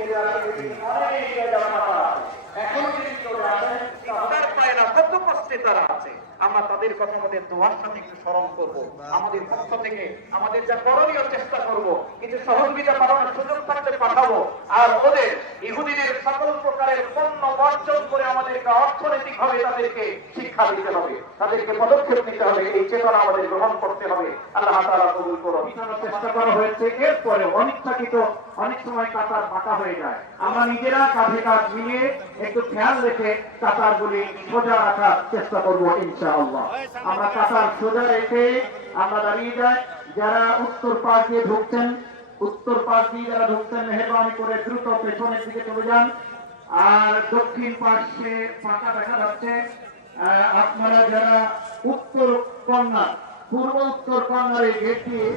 চলে আসে অনেক জায়গা ফাঁকা আছে। এখন যদি চলে আসেন তাদের পায় না, কত কষ্টে তারা আছে। আমরা তাদের কথা আমাদের দোয়ার সাথে একটু স্মরণ করব, আমাদের পক্ষ থেকে আমাদের যা করণীয় চেষ্টা করব, কিছু সহযোগিতা পাঠানোর সুযোগ থাকতে পাঠাবো। আর ওদের ইহুদিদের সকল প্রকারের পণ্য বর্জন করে আমাদেরকে অর্থনৈতিক ভাবে তাদেরকে শিক্ষা দিতে হবে, তাদেরকে পদক্ষেপ নিতে হবে, এই চেতনা আমাদের গ্রহণ করতে হবে। আল্লাহ তাআলা কবুল করুন। চেষ্টা করা হয়েছে, এরপরে অনিচ্ছাকৃত অনেক সময় কাতার ফাঁকা হয়ে যায়। আমরা নিজেরা কাঁধে কাঁধ মিলিয়ে একটু খেয়াল রেখে কাতারগুলি সোজা রাখার চেষ্টা করবো ইনশাআল্লাহ। আমরা কাতার সোজা রেখে আমরা দাঁড়িয়ে যাই। যারা উত্তর পাশ দিয়ে ঢুকছেন, উত্তর পাশ দিয়ে যারা ঢুকছেন, মেহরবানি করে দ্রুত পেছনের দিকে চলে যান। আর দক্ষিণ পাশে ফাঁকা দেখা যাচ্ছে। আপনারা যারা উত্তর কর্নার, পূর্ব উত্তর কর্নারে গেট দিয়ে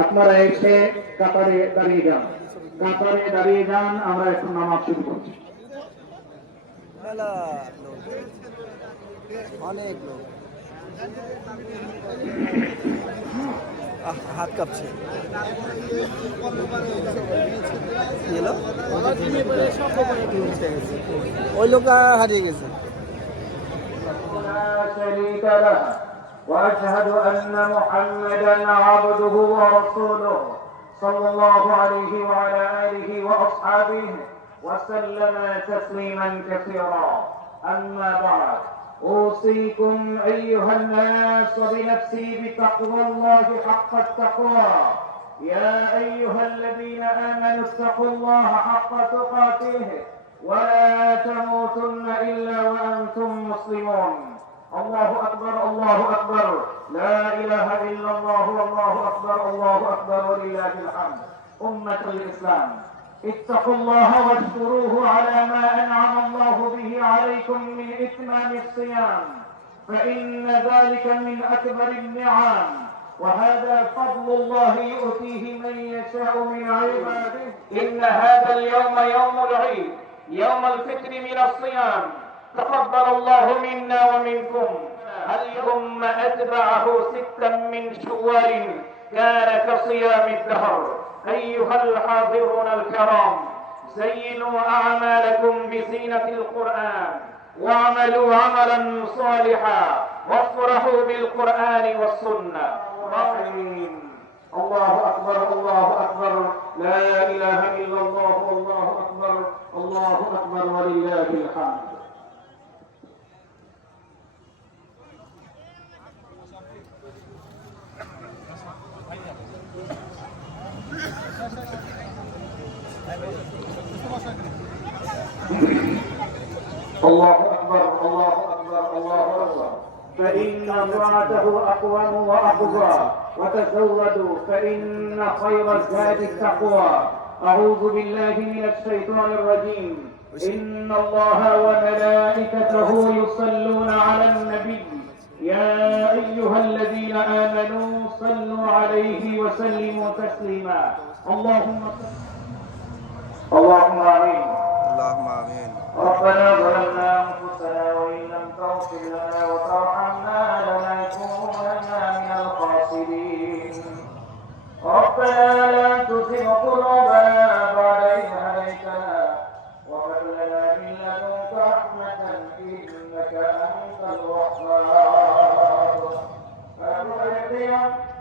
আপনারা এসে কাতারে দাঁড়িয়ে যান, কাতারে দাঁড়িয়ে যান। আমরা এখন নামাজ শুরু করছি। অনেক লোক, হাত কাঁপছে। ওই লোক হারিয়ে গেছে। وأشهد أن محمدا عبده ورسوله صلى الله عليه وعلى آله وأصحابه وسلم تسليما كثيرا. أما بعد، أوصيكم أيها الناس وبنفسي بتقوى الله حق التقوى. يا أيها الذين آمنوا اتقوا الله حق تقاته ولا تموتن إلا وأنتم مسلمون. الله أكبر، الله أكبر، لا إله إلا الله، والله أكبر، الله أكبر، ولله الحمد. أمة الإسلام، اتقوا الله واشكروه على ما أنعم الله به عليكم من إتمام الصيام، فإن ذلك من أكبر النعم، وهذا فضل الله يؤتيه من يشاء من عباده. إن هذا اليوم يوم العيد، يوم الفطر من الصيام، تقبل الله منا ومنكم. اليوم أتبعه 6 من شوال كان كصيام الدهر. أيها الحاضرون الكرام، زينوا أعمالكم بزينة القرآن، واعملوا عملا صالحا، وافرحوا بالقرآن والسنة. آمين. الله أكبر، الله أكبر، لا إله إلا الله، والله أكبر، الله أكبر، ولله الحمد. الله أكبر، الله أكبر، الله أكبر. فإن طاعته أقوم وأقوى، وتزودوا فإن خير الزاد التقوى. أعوذ بالله من الشيطان الرجيم. إن الله وملائكته يصلون على النبي يا أيها الذين آمنوا صلوا عليه وسلموا تسليما. اللهم آمين. اللهم آمين. ربنا ظلمنا أنفسنا وإن لم تغفر لنا وترحمنا لنكونن من الخاسرين. ربنا لا تزغ قلوبنا بعد إذ هديتنا وهب لنا من لدنك رحمة إنك أنت الوهاب.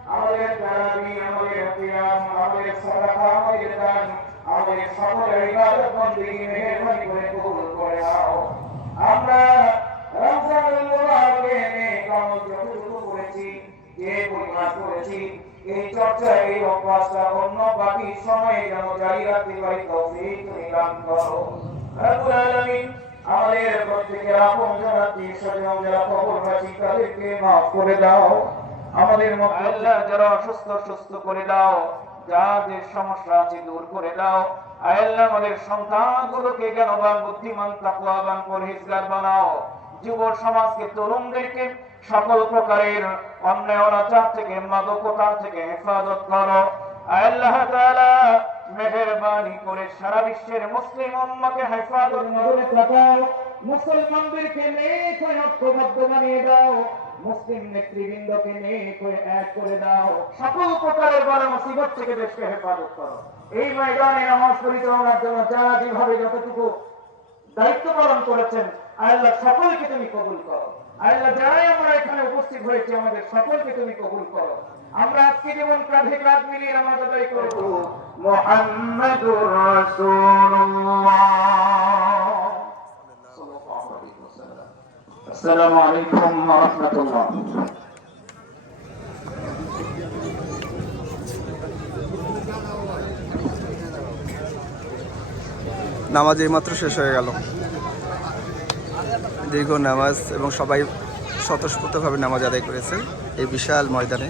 আমাদের তারাবি, আমাদের কিয়াম, আমাদের সাদাকা, আমাদের দান, আমাদের সকল ইবাদত বন্দেগী মেহেরবানি করে কবুল করে নাও। আমরা রমজানুল মুবারকে নেক আমল যতটুকু করেছি, যে পরিমাণ করেছি, এই চর্চা, এই অভ্যাসটা অন্য বাকি সময়ে যেন জারি রাখতে পারি তৌফিক তুমি দান করো। রব্বুল আলামিন, আমাদের প্রত্যেকের আপন যারা আত্মীয়-স্বজন যারা কবরবাসী তাদেরকে মাফ করে দাও। আমাদের মধ্যে আল্লাহ যারা অসুস্থ সুস্থ করে দাও, যাদের সমস্যা আছে দূর করে দাও। আল্লাহ আমাদের সন্তানগুলোকে জ্ঞানবান, বুদ্ধিমান, তাকওয়াবান, পরহেজগার বানাও। যুব সমাজকে, তরুণদেরকে সকল প্রকারের অন্যায় অনাচার থেকে, মাদকতা থেকে হেফাজত করো। আল্লাহ তাআলা মেহেরবানি করে সারা বিশ্বের মুসলিম উম্মাহকে হেফাজত করে থাকাও, মুসলমানদেরকে নেক ও ঐক্যবদ্ধ বানিয়ে দাও, মুসলিম নেতৃবৃন্দকে নেক ও এক করে দাও, সকল প্রকারের বালা মুসিবত থেকে দেশকে হেফাজত করো। এই ময়দানে নামাজ পরিচালনার জন্য যারা যেভাবে যতটুকু দায়িত্ব পালন করেছেন, আল্লাহ সকলকে তুমি কবুল করো। আল্লাহ যারাই আমরা এখানে উপস্থিত হয়েছি আমাদের সকলকে তুমি কবুল করো। আমরা আজকে যেমন কাঁধে কাঁধ মিলিয়ে নামাজ আদায় করব। মুহাম্মাদুর রাসূলুল্লাহ। আসসালামু আলাইকুম ওয়া রাহমাতুল্লাহ। নামাজ এইমাত্র শেষ হয়ে গেল। দীর্ঘ নামাজ এবং সবাই স্বতঃস্ফূর্তভাবে নামাজ আদায় করেছে এই বিশাল ময়দানে।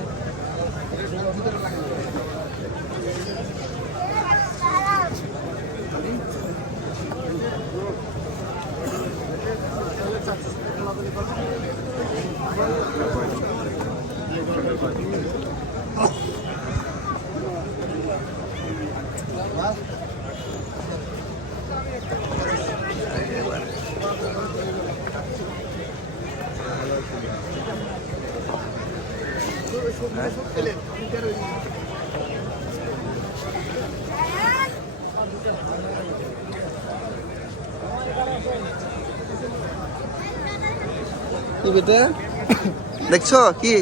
দেখছো কি?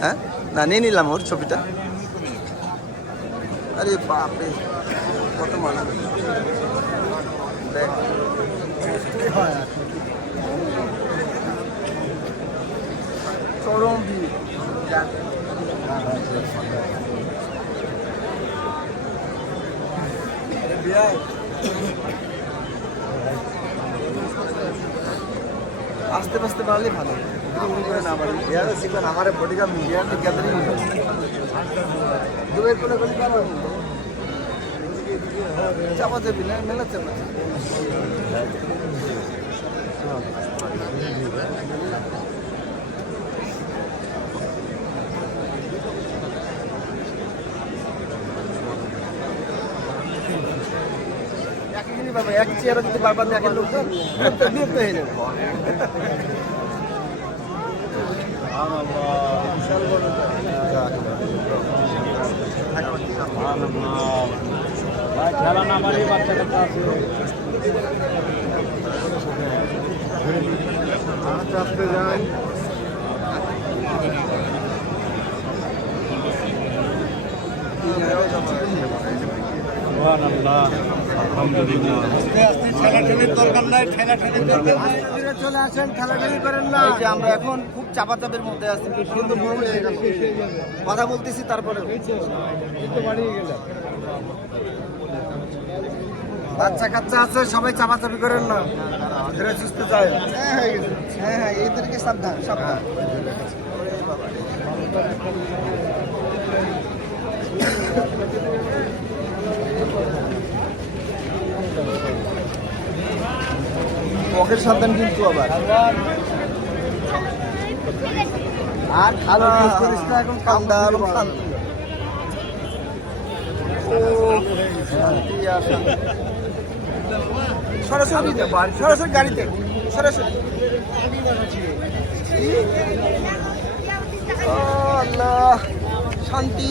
হ্যাঁ, না নিয়ে নিলাম ওর ছবিটা। আরে বাপরে, কত মানুষ! চরম ভিড়। আস্তে আস্তে বাড়লে ভালো, করে না বাড়ি শিখবেন। আমার বডিগার্ড মিডিয়ার গ্যাদারিং দুবের করে গলি পাবো, চাপা যাবি না, মেলাচ্ছে না। এক চেয়ারে যদি বারবার দেখেন লোকজন বিরক্ত হয়ে যাবে। খেলা না মারি বাচ্চা কাচ্চা আছে। চাপতে যাই চলে আসেন, ঠেলাঠেলি করেন না। এই যে আমরা এখন খুব চাপাচাপের মধ্যে আছি, কিন্তু কথা বলতেছি, তারপরে বাচ্চা কাচ্চা আছে, সবাই চাপাচাপি করেন না, ধীরে সুস্থ যায়। হ্যাঁ হ্যাঁ, এদেরকে সাবধান, সাবধান। পকেট সাবধান কিন্তু আবার। আর খালো করিস না, এখন ঠান্ডা আর শান্তি। সরাসরি সরাসরি গাড়িতে সরাসরি। আল্লাহ, শান্তি।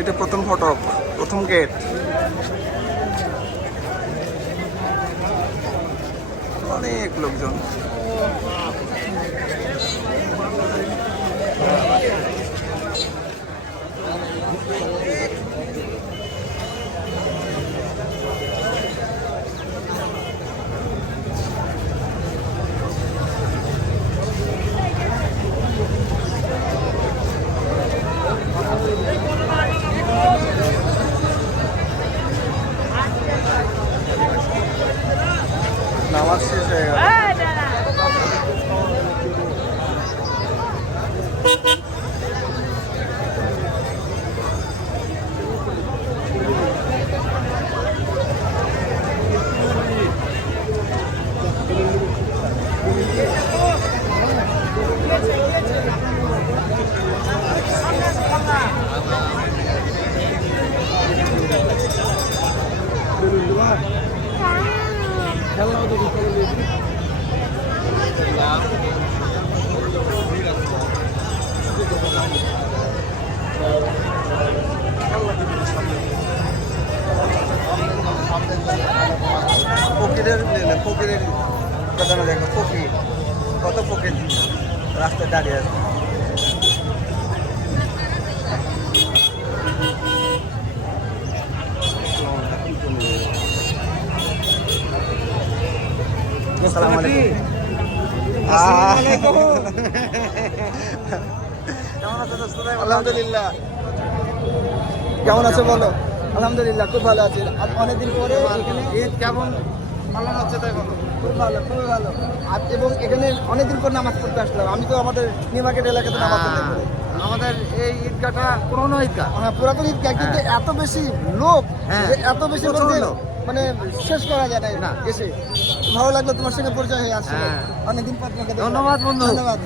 এটা প্রথম ফটক, প্রথম গেট। অনেক লোকজন। নামাজ শেষ হয়ে গেল। দাঁড়িয়ে আছে। আসসালামু আলাইকুম। আলহামদুলিল্লাহ। কেমন আছো বলো? আলহামদুলিল্লাহ খুব ভালো আছি। অনেকদিন পরে এখানে ঈদ কেমন পালন হচ্ছে তাই বলো? খুব ভালো, খুবই ভালো। আর এবং এখানে অনেকদিন পর নামাজ পড়তে আসলাম। আমি তো আমাদের নিউ মার্কেট এলাকাতে নামাজ পড়তে পারি। আমাদের এই ঈদগাহটা পুরোনো ঈদগাহ। হ্যাঁ, পুরাতন ঈদগাহ, কিন্তু এত বেশি লোক, হ্যাঁ, এত বেশি প্রচুর বলতে লোক। মানে শেষ করা যায় না না। এসে। ভালো লাগলো তোমার সঙ্গে পরিচয় হয়ে আসছে। হ্যাঁ। অনেকদিন পর তোমাকে দেখলাম। ধন্যবাদ বন্ধু। ধন্যবাদ।